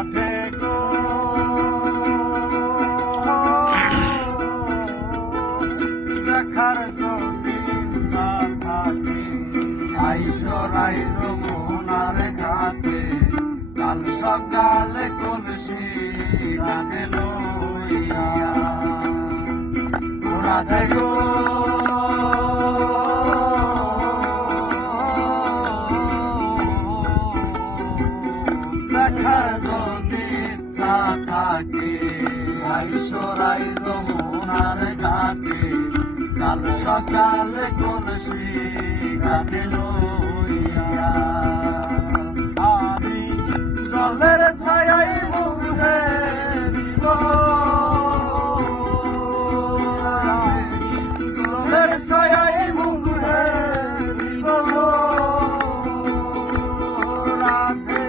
রাধে গো দেখার যদি ইচ্ছা থাকে আইসরাই যমুনার ঘাটে কাল সকালে কলসি রানে লইয়া রাধে গো দেখার যদি ইচ্ছা থাকে আইসরাই যমুনার ঘাটে কাল সকালে কলসি রানে লইয়া আমি জলের ছায়াই মুখে দিব জলের ছায়াই মুখে দিব রাধে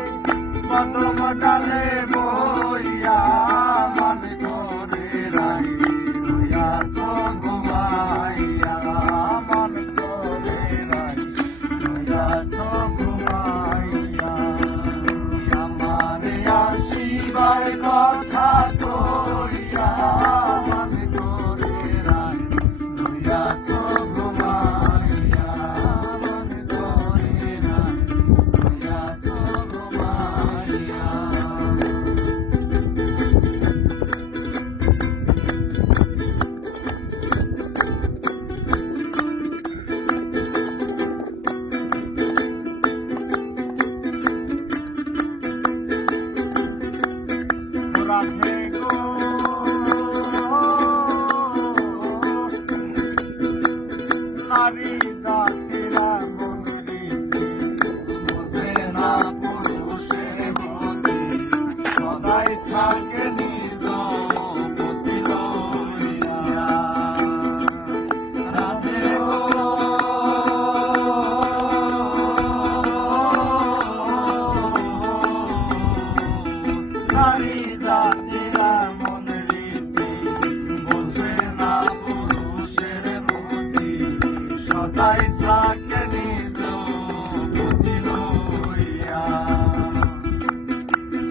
কদম ডালে বইয়া মান করে রাই রইয়া ঘুমাইয়া মান করে রাই রইয়া ঘুমাইয়া আমার আসিবার কথা কইয়া মান করে রাই রইয়া ঘুমাইয়া মান করে রাই রইয়া ঘুমাইয়া রাধে গো নারী জাতিরা মনেরি বোঝে না পুরুষের মতি সদাই থাকে নিজ গতি লইয়া রাধে গো নারী জাতিরা মনের রীতি বোঝে না পুরুষের মতি সদাই থাকে নিজ গতি লইয়া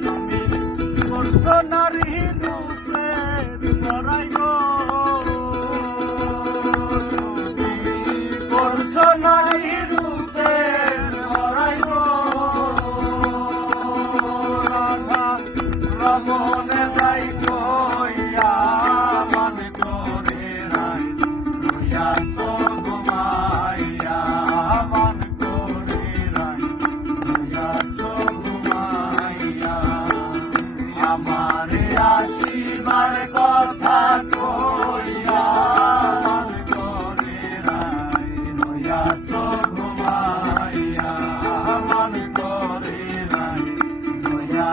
তুমি করছো নারী রূপের লড়াই গো তুমি করছো নারী রূপের লড়াই গো রাধা রমনে যাই কইয়া মান করে রাই রইয়া ঘুমাইয়া মান করে রাই রইয়া ঘুমাইয়া আমার আসিবার কথা কইয়া মান করে রাই রইয়া ঘুমাইয়া মান করে রাই রইয়া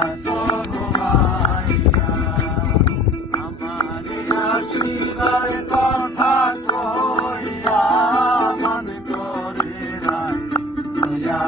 আসিবার কথা কইয়া মান করে রাই রইয়া